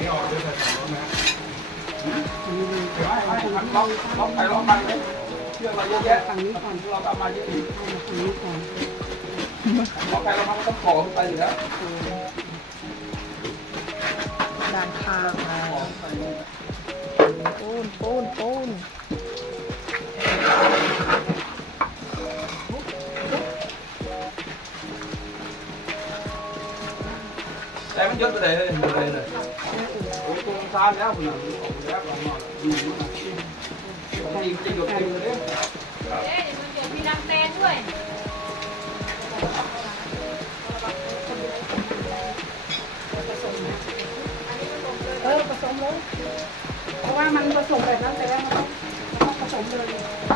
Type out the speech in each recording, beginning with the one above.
นี้ออกด้วยกันรถนะนี่เลยเดี๋ยวให้ให้มันล็อกล็อกไปล็อกมาเลยเชือกเราเยอะแยะฝั่งนี้ก่อนเราเอามาเยอะอีกเอามาฝั่งนี้ก่อนล็อกไปล็อกมามันต้องต่อขึ้นไปอยู่แล้วด้านข้างต่อขึ้นไปอยู่แล้วปูนปูนปูนแต่มันเยอะไปเลย ซานแล้วคุณน่ะออกแล้วออกมาอืมมันจริงจริงกับจริงเลยเอ๊ะเดี๋ยวมันเดี๋ยวมีนางแตนด้วยเออผสมเลยเพราะว่ามันผสมแบบนั้นแต่ว่ามันต้องผสมเลย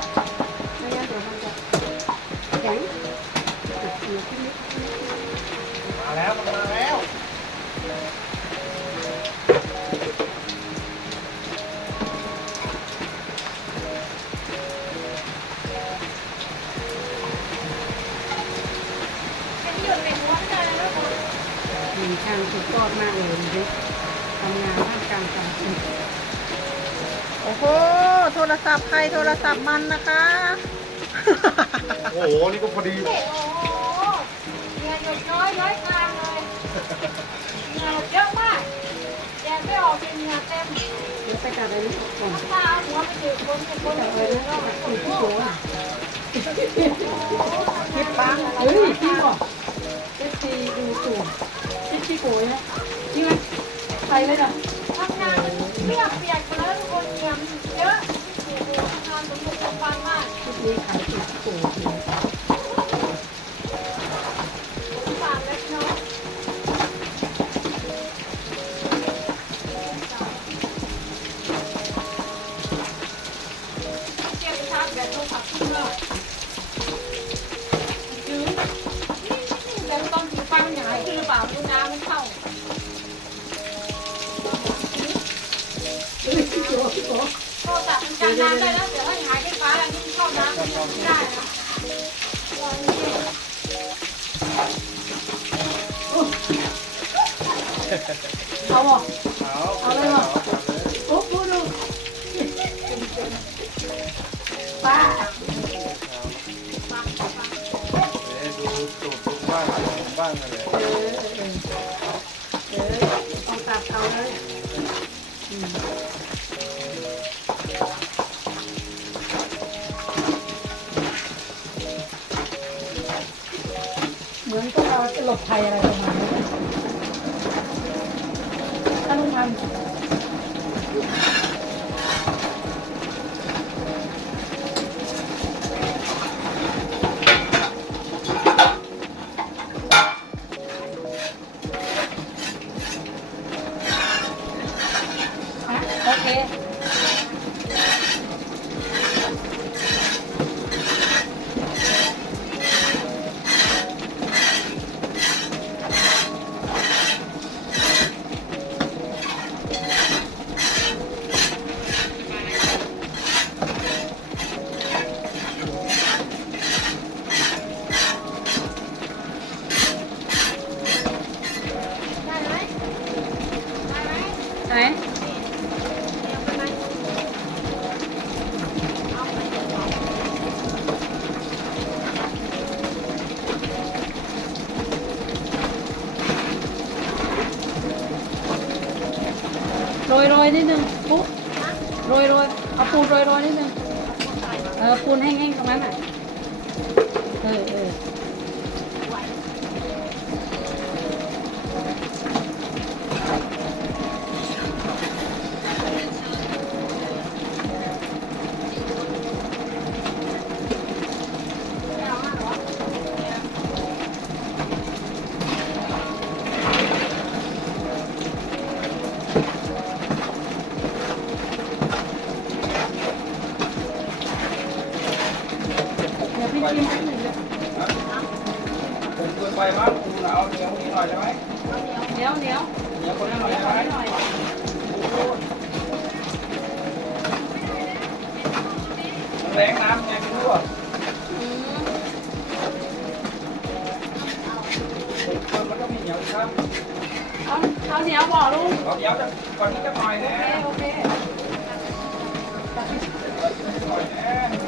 ยอดมากเลยดูดิทำงานท่ามกลางความสุขโอ้โห โทรศัพท์ใครโทรศัพท์มันนะคะ โอ้โห นี่ก็พอดี โอ้โหเหงื่อหยดน้อยน้อยกลางเลยเหงื่อเยอะมากแดดไม่ออกเป็นเหงื่อเต็มเดี๋ยวไปกัดอะไรนี่ก่อนน้ำตาหัวไปถึงคนเป็นคนกัดเลอะไรยนะก็สีที่โจ้อะคิดปังเฮ้ยจริงเหรอเอฟซีดูสูง ที่โก้นะจริงไหมไปเลยนะทำงานมันเปียกเปียกไปแล้วทุกคนเหงื่อมันเยอะเยดูทำงานสมบุกสมบันมากชุดนี้ขายสีที่โก้จริงสงสารเล็กน้อยเก็บชาร์จแบตโทรศัพท์ขึ้นเลยยื ไรคือหรือเปล่าดูน้ำมันเข้าก็ตัดมันนน้ำได้แล้วเดี๋ยวให้หายไฟฟ้าแล้วนี่เข้าน้ำมันไม่ได้นะรอนิดเดียวเอาอะเอาเลยเลยเของบ้านกันเลยเออเออเออเออเอาตัดเขาเลยอืมเหมือนพวกเราจะหลบภัยอะไรประมาณนี้ถ้าลุงทำฮะโอเค ได้ไหมได้ไหม ไหน เดี๋ยวไปไหมเอาไปเดี๋ยวเอา โร ยนิดนึงปุ๊บโรยโรยเอาปูนโรยโรยนิดนึงเออปูนแห้งๆตรงนั้นอะเออเออ ผมเกินไปมั้งคุณเอาเหนียวนี้หน่อยได้ไหมเดี๋ยวเดี๋ยวเหนียวคนนี้หน่อยเดี๋ยวได้ขอไหมให้หน่อยแรงน้ำไงไม่รู้อะอืมคนมันก็มีเหนียวครับเอาเอาเหนียวบอกลุงเอาเดี๋ยวจะก่อนที่จะหน่อยนะโอเคหน่อยนะเด็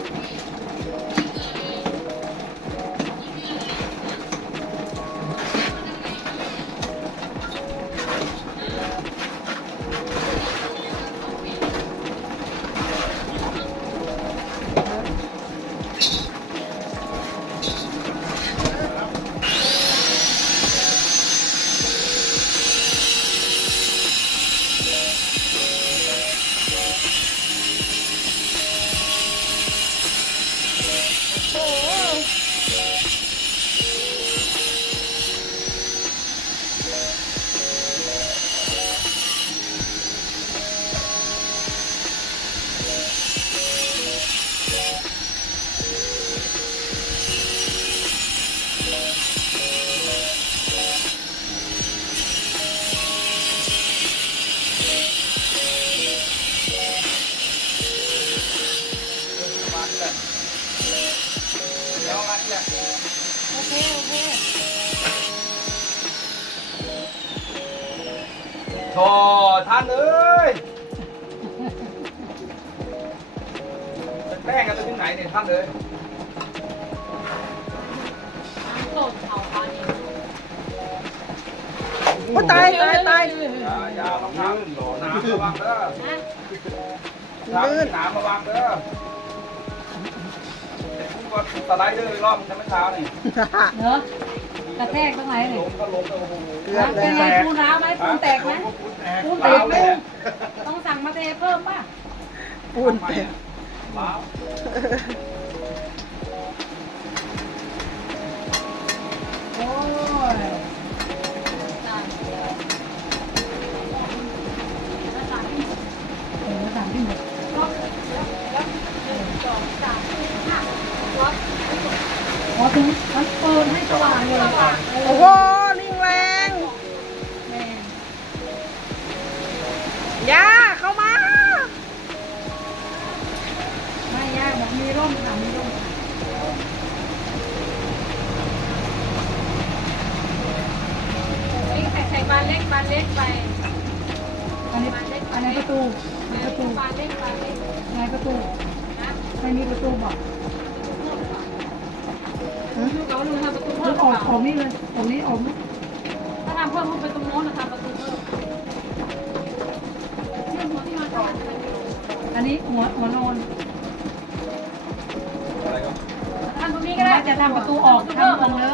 เคโอเคโธ่ท่านเอ้ยจะแกล้งกันไปที่ไหนเนี่ยท่านเอ้ยโหลดเขาพานี่โอ้ตายตายตายอย่าอย่ารองเท้าน้ำระวังเด้อนะน้ำน้ำระวังเด้อเดี๋ยวผม ก็สไลด์เดอร์อีกรอบใช่ไหมเช้านี่เนอะกระแทกตรงไหนลเนี่ยงก็ลงก็โอ้โหเกือบเป็นแล้ไงวปูนร้าวไหมปูนแตกไหมปูนแตร้ากวไหมเลยต้องสั่งมาเทเพิ่มป่ะปูนแตกร้าว มันเปิดให้สว่างเลยโอ้โหลิงแรงแม่ย่าเข้ามา ไม่ยากบอกมีร่มค่ะมีร่มค่ะใส่ใส่บานเล็กบานเล็กไปอันนี้อันนี้ประตูประตูบานเล็กบานเล็กไงประตูไม่มีประตูบอก เราดูทำประตูเพิ่มออกของนี่เลยของนี้ออกถ้าทำเพิ่มก็เป็นตรงโน้นนะทำประตูเพิ่มเนี่หัวที่มาต่ออันนี้หัวหัวนอนอะไรก็ทำตรงนี้ก็ได้จะทำประตูออกทำตรงเนื้อ